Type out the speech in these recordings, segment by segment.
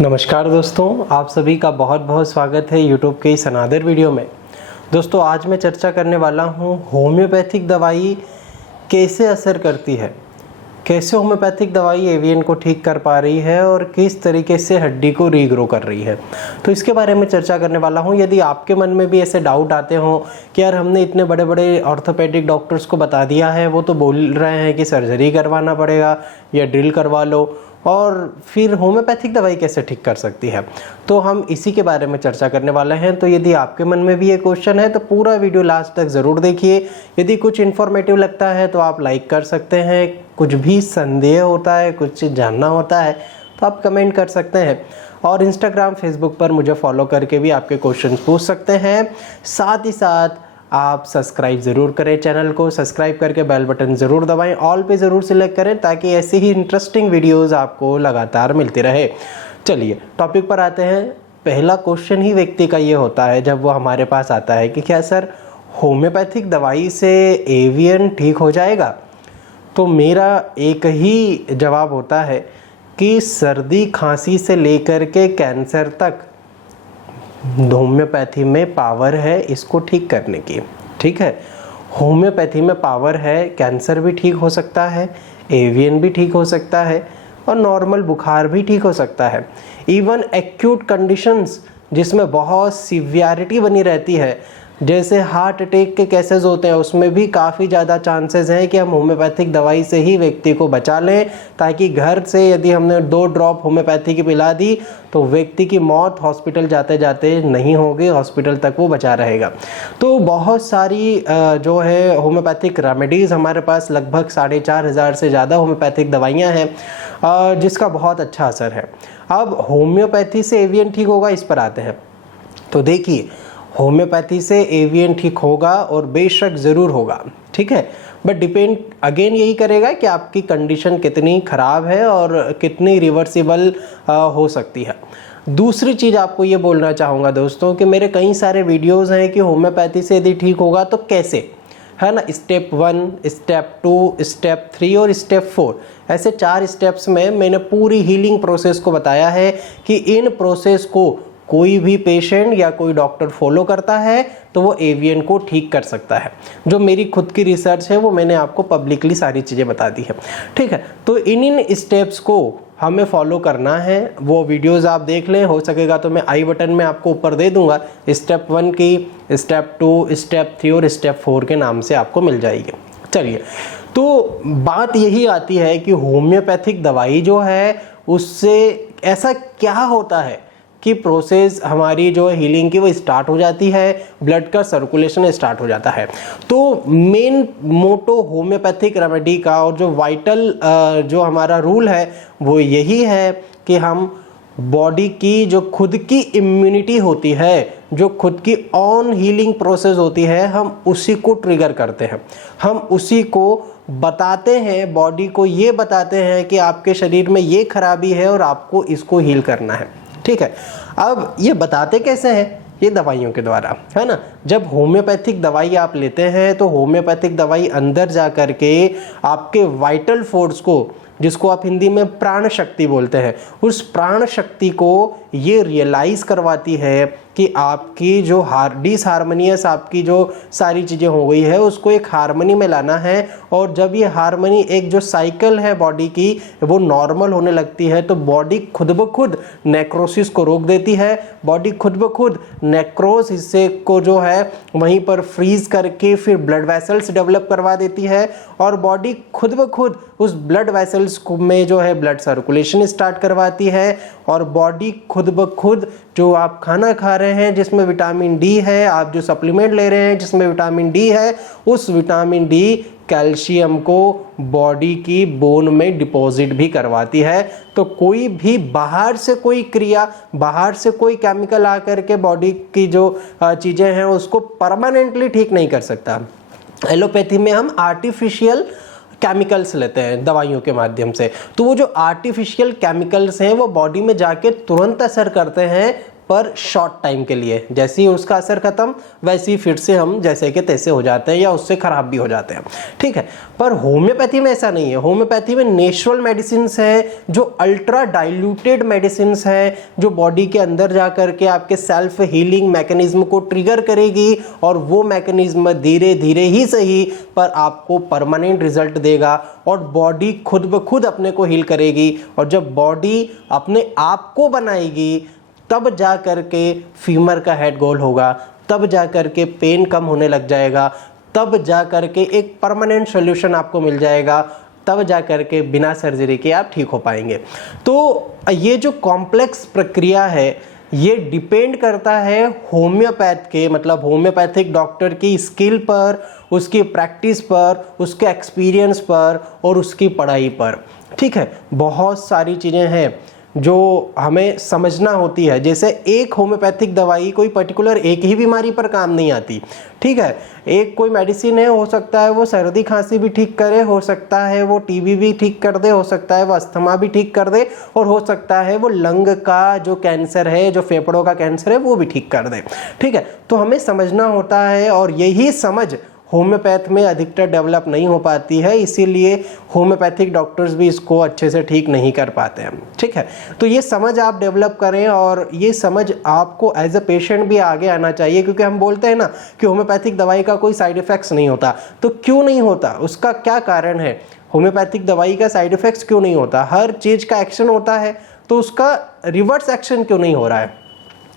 नमस्कार दोस्तों, आप सभी का बहुत बहुत स्वागत है यूट्यूब के इस अनादर वीडियो में। दोस्तों, आज मैं चर्चा करने वाला हूँ होम्योपैथिक दवाई कैसे असर करती है, कैसे होम्योपैथिक दवाई एवियन को ठीक कर पा रही है और किस तरीके से हड्डी को रीग्रो कर रही है। तो इसके बारे में चर्चा करने वाला हूँ। यदि आपके मन में भी ऐसे डाउट आते हों कि यार हमने इतने बड़े बड़े ऑर्थोपेडिक डॉक्टर्स को बता दिया है, वो तो बोल रहे हैं कि सर्जरी करवाना पड़ेगा या ड्रिल करवा लो, और फिर होम्योपैथिक दवाई कैसे ठीक कर सकती है, तो हम इसी के बारे में चर्चा करने वाले हैं। तो यदि आपके मन में भी ये क्वेश्चन है तो पूरा वीडियो लास्ट तक ज़रूर देखिए। यदि कुछ इन्फॉर्मेटिव लगता है तो आप लाइक कर सकते हैं, कुछ भी संदेह होता है, कुछ जानना होता है तो आप कमेंट कर सकते हैं, और इंस्टाग्राम फेसबुक पर मुझे फॉलो करके भी आपके क्वेश्चन पूछ सकते हैं। साथ ही साथ आप सब्सक्राइब ज़रूर करें, चैनल को सब्सक्राइब करके बेल बटन ज़रूर दबाएं, ऑल पे ज़रूर सिलेक्ट करें ताकि ऐसी ही इंटरेस्टिंग वीडियोस आपको लगातार मिलती रहे। चलिए टॉपिक पर आते हैं। पहला क्वेश्चन ही व्यक्ति का ये होता है जब वो हमारे पास आता है कि क्या सर होम्योपैथिक दवाई से एवियन ठीक हो जाएगा? तो मेरा एक ही जवाब होता है कि सर्दी खांसी से लेकर के कैंसर तक होम्योपैथी में पावर है इसको ठीक करने की। ठीक है, होम्योपैथी में पावर है, कैंसर भी ठीक हो सकता है, एवियन भी ठीक हो सकता है, और नॉर्मल बुखार भी ठीक हो सकता है। इवन एक्यूट कंडीशंस जिसमें बहुत सीवियरिटी बनी रहती है, जैसे हार्ट अटैक के केसेस होते हैं, उसमें भी काफ़ी ज़्यादा चांसेस हैं कि हम होम्योपैथिक दवाई से ही व्यक्ति को बचा लें, ताकि घर से यदि हमने 2 ड्रॉप होम्योपैथी की पिला दी तो व्यक्ति की मौत हॉस्पिटल जाते जाते नहीं होगी, हॉस्पिटल तक वो बचा रहेगा। तो बहुत सारी जो है होम्योपैथिक रेमेडीज़ हमारे पास, लगभग 4,500 से ज़्यादा होम्योपैथिक दवाइयाँ हैं जिसका बहुत अच्छा असर है। अब होम्योपैथी से एवियन ठीक होगा, इस पर आते हैं। तो देखिए, होम्योपैथी से एवियन ठीक होगा और बेशक ज़रूर होगा, ठीक है, बट डिपेंड अगेन यही करेगा कि आपकी कंडीशन कितनी ख़राब है और कितनी रिवर्सिबल हो सकती है। दूसरी चीज़ आपको ये बोलना चाहूँगा दोस्तों कि मेरे कई सारे वीडियोज़ हैं कि होम्योपैथी से यदि ठीक होगा तो कैसे, है ना। स्टेप 1, स्टेप 2, स्टेप 3 और स्टेप 4, ऐसे 4 स्टेप्स में मैंने पूरी हीलिंग प्रोसेस को बताया है कि इन प्रोसेस को कोई भी पेशेंट या कोई डॉक्टर फॉलो करता है तो वो एवियन को ठीक कर सकता है। जो मेरी खुद की रिसर्च है वो मैंने आपको पब्लिकली सारी चीज़ें बता दी है, ठीक है। तो इन स्टेप्स को हमें फॉलो करना है। वो वीडियोस आप देख लें, हो सकेगा तो मैं आई बटन में आपको ऊपर दे दूंगा। स्टेप 1 की, स्टेप 2, स्टेप 3 और स्टेप 4 के नाम से आपको मिल जाएगी। चलिए, तो बात यही आती है कि होम्योपैथिक दवाई जो है उससे ऐसा क्या होता है कि प्रोसेस हमारी जो हीलिंग की वो स्टार्ट हो जाती है, ब्लड का सर्कुलेशन स्टार्ट हो जाता है। तो मेन मोटो होम्योपैथिक रेमेडी का और जो वाइटल जो हमारा रूल है वो यही है कि हम बॉडी की जो खुद की इम्यूनिटी होती है, जो खुद की ऑन हीलिंग प्रोसेस होती है, हम उसी को ट्रिगर करते हैं, हम उसी को बताते हैं, बॉडी को ये बताते हैं कि आपके शरीर में ये खराबी है और आपको इसको हील करना है, ठीक है। अब ये बताते कैसे हैं? ये दवाइयों के द्वारा, है ना। जब होम्योपैथिक दवाई आप लेते हैं तो होम्योपैथिक दवाई अंदर जा कर के आपके वाइटल फोर्स को, जिसको आप हिंदी में प्राण शक्ति बोलते हैं, उस प्राण शक्ति को ये रियलाइज़ करवाती है कि आपकी जो डिसहार्मोनियस आपकी जो सारी चीज़ें हो गई है उसको एक हार्मनी में लाना है। और जब ये हार्मनी, एक जो साइकिल है बॉडी की, वो नॉर्मल होने लगती है तो बॉडी खुद ब खुद नेक्रोसिस को रोक देती है। बॉडी खुद ब खुद नेक्रोस हिस्से को जो है वहीं पर फ्रीज करके फिर ब्लड वेसल्स डेवलप करवा देती है, और बॉडी खुद ब खुद उस ब्लड वेसल्स में जो है ब्लड सर्कुलेशन स्टार्ट करवाती है। और बॉडी खुद ब खुद जो आप खाना खा रहे हैं जिसमें विटामिन डी है, आप जो सप्लीमेंट ले रहे हैं जिसमें विटामिन डी है, उस विटामिन डी कैल्शियम को बॉडी की बोन में डिपॉजिट भी करवाती है। तो कोई भी बाहर से कोई क्रिया, बाहर से कोई केमिकल आकर के बॉडी की जो चीज़ें हैं उसको परमानेंटली ठीक नहीं कर सकता। एलोपैथी में हम आर्टिफिशियल केमिकल्स लेते हैं दवाइयों के माध्यम से, तो वो जो आर्टिफिशियल केमिकल्स हैं वो बॉडी में जाके तुरंत असर करते हैं, पर शॉर्ट टाइम के लिए। जैसे ही उसका असर खत्म वैसे ही फिर से हम जैसे कि तैसे हो जाते हैं या उससे खराब भी हो जाते हैं, ठीक है। पर होम्योपैथी में ऐसा नहीं है। होम्योपैथी में नेचुरल मेडिसिन्स है जो अल्ट्रा डाइल्यूटेड मेडिसिन्स है, जो बॉडी के अंदर जा करके आपके सेल्फ हीलिंग मैकेनिज्म को ट्रिगर करेगी और वो मैकेनिज्म धीरे धीरे ही सही पर आपको परमानेंट रिजल्ट देगा और बॉडी खुद ब खुद अपने को हील करेगी। और जब बॉडी अपने आप को बनाएगी तब जा करके फीमर का हेड गोल होगा, तब जा करके पेन कम होने लग जाएगा, तब जा करके एक परमानेंट सॉल्यूशन आपको मिल जाएगा, तब जा करके बिना सर्जरी के आप ठीक हो पाएंगे। तो ये जो कॉम्प्लेक्स प्रक्रिया है ये डिपेंड करता है होम्योपैथ के मतलब होम्योपैथिक डॉक्टर की स्किल पर, उसकी प्रैक्टिस पर, उसके एक्सपीरियंस पर और उसकी पढ़ाई पर, ठीक है। बहुत सारी चीज़ें हैं जो हमें समझना होती है। जैसे एक होम्योपैथिक दवाई कोई पर्टिकुलर एक ही बीमारी पर काम नहीं आती, ठीक है। एक कोई मेडिसिन है, हो सकता है वो सर्दी खांसी भी ठीक करे, हो सकता है वो टीबी भी ठीक कर दे, हो सकता है वो अस्थमा भी ठीक कर दे और हो सकता है वो लंग का जो कैंसर है, जो फेफड़ों का कैंसर है वो भी ठीक कर दे, ठीक है। तो हमें समझना होता है और यही समझ होम्योपैथ में अधिकतर डेवलप नहीं हो पाती है, इसीलिए होम्योपैथिक डॉक्टर्स भी इसको अच्छे से ठीक नहीं कर पाते हैं, ठीक है। तो ये समझ आप डेवलप करें और ये समझ आपको एज अ पेशेंट भी आगे आना चाहिए, क्योंकि हम बोलते हैं ना कि होम्योपैथिक दवाई का कोई साइड इफ़ेक्ट्स नहीं होता। तो क्यों नहीं होता, उसका क्या कारण है? होम्योपैथिक दवाई का साइड इफ़ेक्ट्स क्यों नहीं होता? हर चीज़ का एक्शन होता है, तो उसका रिवर्स एक्शन क्यों नहीं हो रहा है?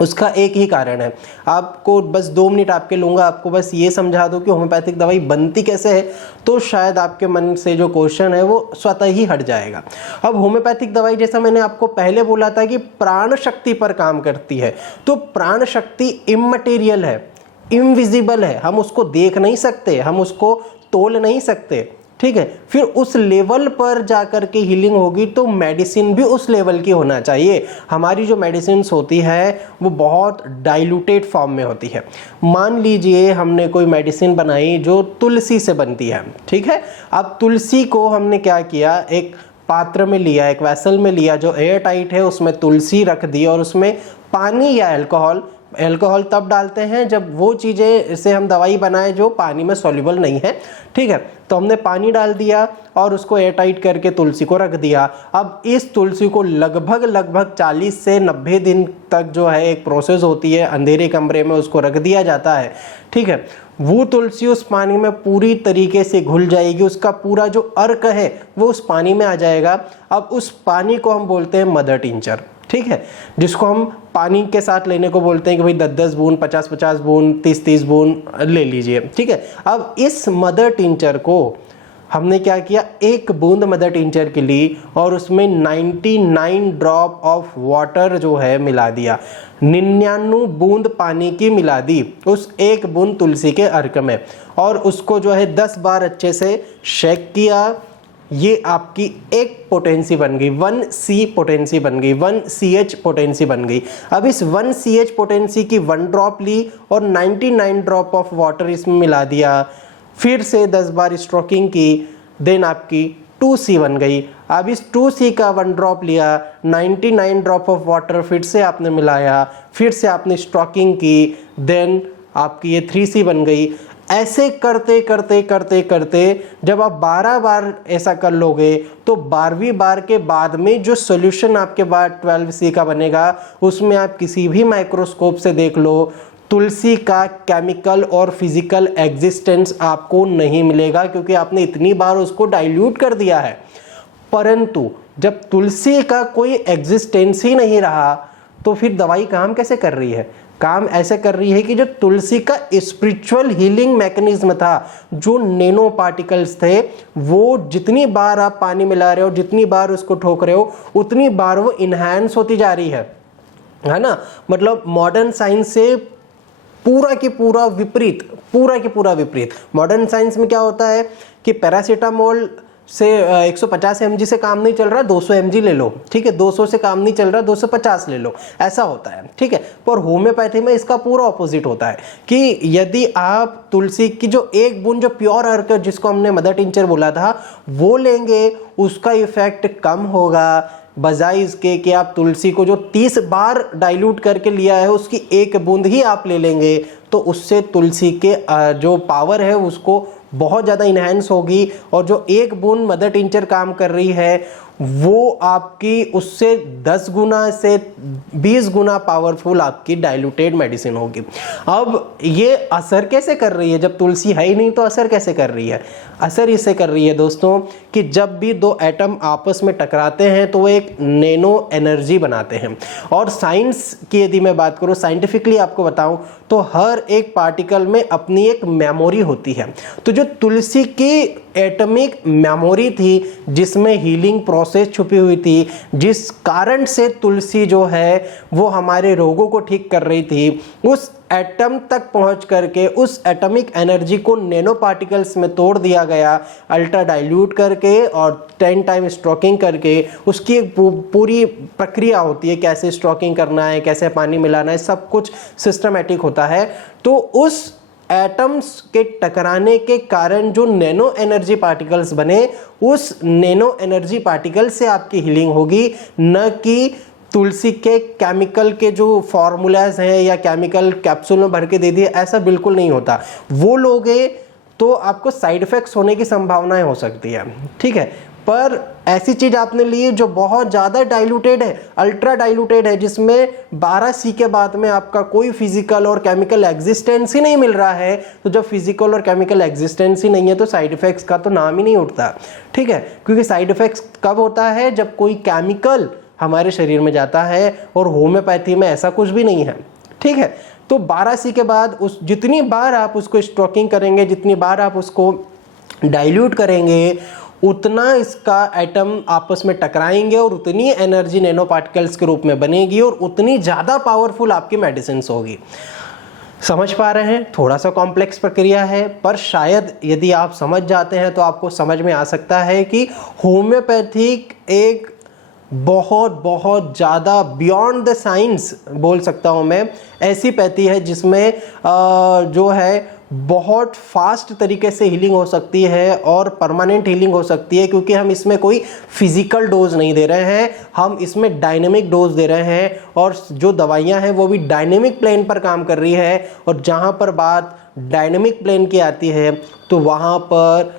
उसका एक ही कारण है। आपको बस 2 मिनट आपके लूँगा, आपको बस ये समझा दूँ कि होम्योपैथिक दवाई बनती कैसे है, तो शायद आपके मन से जो क्वेश्चन है वो स्वतः ही हट जाएगा। अब होम्योपैथिक दवाई जैसा मैंने आपको पहले बोला था कि प्राण शक्ति पर काम करती है, तो प्राण शक्ति इममटेरियल है, इनविजिबल है, हम उसको देख नहीं सकते, हम उसको तोल नहीं सकते, ठीक है। फिर उस लेवल पर जाकर के हीलिंग होगी तो मेडिसिन भी उस लेवल की होना चाहिए। हमारी जो मेडिसिन होती है वो बहुत डाइल्यूटेड फॉर्म में होती है। मान लीजिए हमने कोई मेडिसिन बनाई जो तुलसी से बनती है, ठीक है। अब तुलसी को हमने क्या किया, एक पात्र में लिया, एक वेसल में लिया जो एयर टाइट है, उसमें तुलसी रख दी और उसमें पानी या अल्कोहल तब डालते हैं जब वो चीज़ें से हम दवाई बनाए जो पानी में सॉल्युबल नहीं है, ठीक है। तो हमने पानी डाल दिया और उसको एयर टाइट करके तुलसी को रख दिया। अब इस तुलसी को लगभग 40 से 90 दिन तक जो है एक प्रोसेस होती है, अंधेरे कमरे में उसको रख दिया जाता है, ठीक है। वो तुलसी उस पानी में पूरी तरीके से घुल जाएगी, उसका पूरा जो अर्क है वो उस पानी में आ जाएगा। अब उस पानी को हम बोलते हैं मदर टिंचर, ठीक है, जिसको हम पानी के साथ लेने को बोलते हैं कि भाई 10-10 बूंद, 50-50 बूंद, 30-30 बूंद ले लीजिए, ठीक है। अब इस मदर टिंचर को हमने क्या किया, 1 बूंद मदर टिंचर की ली और उसमें 99 ड्रॉप ऑफ वाटर जो है मिला दिया, 99 बूंद पानी की मिला दी उस 1 बूंद तुलसी के अर्क में, और उसको जो है 10 बार अच्छे से शेक किया। ये आपकी एक पोटेंसी बन गई, 1C पोटेंसी बन गई, 1CH पोटेंसी बन गई। अब इस 1CH पोटेंसी की 1 ड्रॉप ली और 99 ड्रॉप ऑफ वाटर इसमें मिला दिया, फिर से 10 बार स्ट्रोकिंग की, देन आपकी 2C बन गई। अब इस 2C का 1 ड्रॉप लिया, 99 ड्रॉप ऑफ वाटर फिर से आपने मिलाया, फिर से आपने स्ट्रोकिंग की, देन आपकी ये 3C बन गई। ऐसे करते करते करते करते जब आप 12 बार ऐसा कर लोगे तो 12वीं बार के बाद में जो सॉल्यूशन आपके बाद 12C का बनेगा उसमें आप किसी भी माइक्रोस्कोप से देख लो, तुलसी का केमिकल और फिजिकल एग्जिस्टेंस आपको नहीं मिलेगा, क्योंकि आपने इतनी बार उसको डाइल्यूट कर दिया है। परंतु जब तुलसी का कोई एग्जिस्टेंस ही नहीं रहा तो फिर दवाई काम कैसे कर रही है? काम ऐसे कर रही है कि जो तुलसी का स्पिरिचुअल हीलिंग मैकेनिज्म था, जो नैनो पार्टिकल्स थे, वो जितनी बार आप पानी मिला रहे हो, जितनी बार उसको ठोक रहे हो, उतनी बार वो इन्हांस होती जा रही है ना। मतलब मॉडर्न साइंस से पूरा की पूरा विपरीत। मॉडर्न साइंस में क्या होता है कि पैरासीटामोल से 150 mg से काम नहीं चल रहा, 200 mg ले लो, ठीक है। 200 से काम नहीं चल रहा, 250 ले लो, ऐसा होता है, ठीक है। पर होम्योपैथी में इसका पूरा ऑपोजिट होता है कि यदि आप तुलसी की जो 1 बूंद जो प्योर अर्क जिसको हमने मदर टिंचर बोला था वो लेंगे, उसका इफेक्ट कम होगा, बजाय इसके कि आप तुलसी को जो 30 बार डाइल्यूट करके लिया है उसकी एक बूंद ही आप ले लेंगे, तो उससे तुलसी के जो पावर है उसको बहुत ज़्यादा इन्हेंस होगी, और जो एक बूंद मदर टिंचर काम कर रही है वो आपकी उससे 10 गुना से 20 गुना पावरफुल आपकी डाइल्यूटेड मेडिसिन होगी। अब ये असर कैसे कर रही है? जब तुलसी है ही नहीं तो असर कैसे कर रही है? असर इससे कर रही है दोस्तों कि जब भी दो एटम आपस में टकराते हैं तो वो एक नैनो एनर्जी बनाते हैं। और साइंस की यदि मैं बात करूँ, साइंटिफिकली आपको बताऊं तो हर एक पार्टिकल में अपनी एक मेमोरी होती है। तो जो तुलसी की एटॉमिक मेमोरी थी जिसमें हीलिंग प्रोसेस छुपी हुई थी, जिस कारण से तुलसी जो है वो हमारे रोगों को ठीक कर रही थी, उस एटम तक पहुंच करके उस एटॉमिक एनर्जी को नैनो पार्टिकल्स में तोड़ दिया गया, अल्ट्रा डाइल्यूट करके और 10 टाइम स्ट्रोकिंग करके। उसकी एक पूरी प्रक्रिया होती है, कैसे स्ट्रोकिंग करना है, कैसे पानी मिलाना है, सब कुछ सिस्टमेटिक होता है। तो उस एटम्स के टकराने के कारण जो नैनो एनर्जी पार्टिकल्स बने, उस नैनो एनर्जी पार्टिकल से आपकी हीलिंग होगी, न कि तुलसी के केमिकल के जो फॉर्मूलाज हैं या केमिकल कैप्सूल में भर के दे दिए, ऐसा बिल्कुल नहीं होता। वो लोगे तो आपको साइड इफेक्ट्स होने की संभावनाएं हो सकती है, ठीक है। पर ऐसी चीज आपने ली जो बहुत ज़्यादा डाइल्यूटेड है, अल्ट्रा डाइल्यूटेड है, जिसमें 12C के बाद में आपका कोई फिजिकल और केमिकल एग्जिस्टेंस ही नहीं मिल रहा है, तो जब फिजिकल और केमिकल एग्जिस्टेंस ही नहीं है तो साइड इफेक्ट्स का तो नाम ही नहीं उठता, ठीक है। क्योंकि साइड इफेक्ट्स कब होता है? जब कोई केमिकल हमारे शरीर में जाता है, और होम्योपैथी में ऐसा कुछ भी नहीं है, ठीक है। तो 12C के बाद उस जितनी बार आप उसको स्ट्रोकिंग करेंगे, जितनी बार आप उसको डाइल्यूट करेंगे, उतना इसका एटम आपस में टकराएंगे और उतनी एनर्जी नैनो पार्टिकल्स के रूप में बनेगी और उतनी ज़्यादा पावरफुल आपकी मेडिसिन होगी। समझ पा रहे हैं? थोड़ा सा कॉम्प्लेक्स प्रक्रिया है, पर शायद यदि आप समझ जाते हैं तो आपको समझ में आ सकता है कि होम्योपैथिक एक बहुत ज़्यादा बियॉन्ड द साइंस बोल सकता हूँ मैं, ऐसी पैथी है जिसमें जो है बहुत फास्ट तरीके से हीलिंग हो सकती है और परमानेंट हीलिंग हो सकती है, क्योंकि हम इसमें कोई फिजिकल डोज नहीं दे रहे हैं, हम इसमें डायनेमिक डोज दे रहे हैं। और जो दवाइयाँ हैं वो भी डायनेमिक प्लेन पर काम कर रही है, और जहाँ पर बात डायनेमिक प्लेन की आती है तो वहाँ पर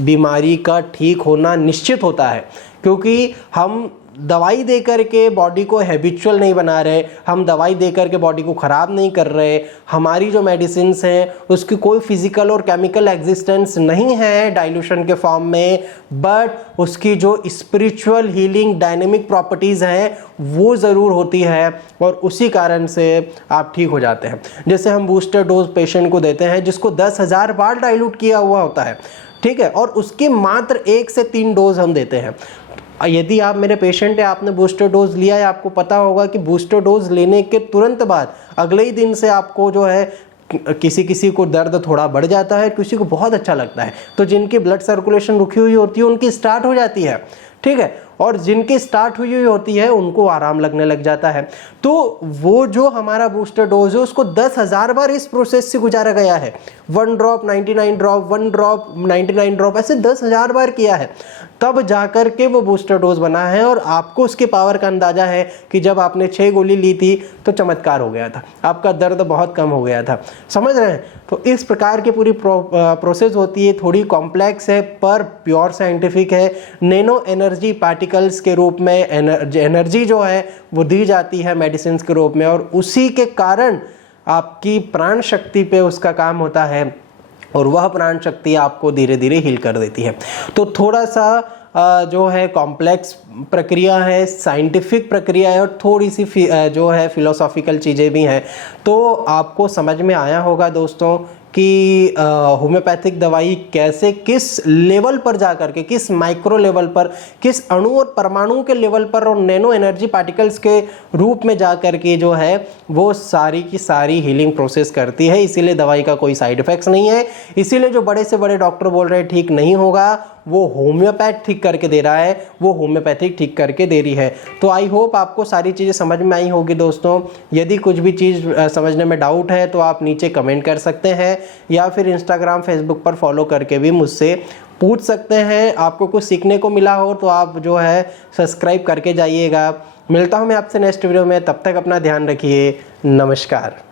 बीमारी का ठीक होना निश्चित होता है, क्योंकि हम दवाई दे करके बॉडी को हैबिचुअल नहीं बना रहे, हम दवाई दे करके बॉडी को ख़राब नहीं कर रहे। हमारी जो मेडिसिन्स हैं उसकी कोई फिजिकल और केमिकल एग्जिस्टेंस नहीं है डाइल्यूशन के फॉर्म में, बट उसकी जो स्पिरिचुअल हीलिंग डायनेमिक प्रॉपर्टीज़ हैं वो ज़रूर होती है, और उसी कारण से आप ठीक हो जाते हैं। जैसे हम बूस्टर डोज पेशेंट को देते हैं जिसको 10,000 बार डाइल्यूट किया हुआ होता है, ठीक है, और उसकी मात्र 1 से 3 डोज हम देते हैं। यदि आप मेरे पेशेंट है, आपने बूस्टर डोज लिया है, आपको पता होगा कि बूस्टर डोज लेने के तुरंत बाद अगले ही दिन से आपको जो है किसी को दर्द थोड़ा बढ़ जाता है, किसी को बहुत अच्छा लगता है। तो जिनकी ब्लड सर्कुलेशन रुकी हुई होती है उनकी स्टार्ट हो जाती है, ठीक है, और जिनकी स्टार्ट हुई होती है उनको आराम लगने लग जाता है। तो वो जो हमारा बूस्टर डोज है उसको 10,000 बार इस प्रोसेस से गुजारा गया है। 1 ड्रॉप 99 ड्रॉप, 1 ड्रॉप 99 ड्रॉप, ऐसे 10,000 बार किया है, तब जाकर के वो बूस्टर डोज बना है। और आपको उसकी पावर का अंदाजा है कि जब आपने 6 गोली ली थी तो चमत्कार हो गया था, आपका दर्द बहुत कम हो गया था। समझ रहे हैं? तो इस प्रकार की पूरी प्रोसेस होती है, थोड़ी कॉम्प्लेक्स है पर प्योर साइंटिफिक है। नैनो एनर्जी पार्टिकल्स के रूप में एनर्जी जो है वो दी जाती है मेडिसिन के रूप में, और उसी के कारण आपकी प्राण शक्ति पे उसका काम होता है, और वह प्राण शक्ति आपको धीरे धीरे हील कर देती है। तो थोड़ा सा जो है कॉम्प्लेक्स प्रक्रिया है, साइंटिफिक प्रक्रिया है, और थोड़ी सी जो है फिलोसॉफिकल चीज़ें भी हैं। तो आपको समझ में आया होगा दोस्तों कि होम्योपैथिक दवाई कैसे किस लेवल पर जा करके, किस माइक्रो लेवल पर, किस अणु और परमाणु के लेवल पर और नैनो एनर्जी पार्टिकल्स के रूप में जा करके जो है वो सारी की सारी हीलिंग प्रोसेस करती है। इसीलिए दवाई का कोई साइड इफेक्ट्स नहीं है। इसीलिए जो बड़े से बड़े डॉक्टर बोल रहे हैं ठीक नहीं होगा, वो होम्योपैथ ठीक करके दे रहा है, वो होम्योपैथिक ठीक करके दे रही है। तो आई होप आपको सारी चीज़ें समझ में आई होगी दोस्तों। यदि कुछ भी चीज़ समझने में डाउट है तो आप नीचे कमेंट कर सकते हैं या फिर इंस्टाग्राम फेसबुक पर फॉलो करके भी मुझसे पूछ सकते हैं। आपको कुछ सीखने को मिला हो तो आप जो है सब्सक्राइब करके जाइएगा। मिलता हूँ मैं आपसे नेक्स्ट वीडियो में, तब तक अपना ध्यान रखिए। नमस्कार।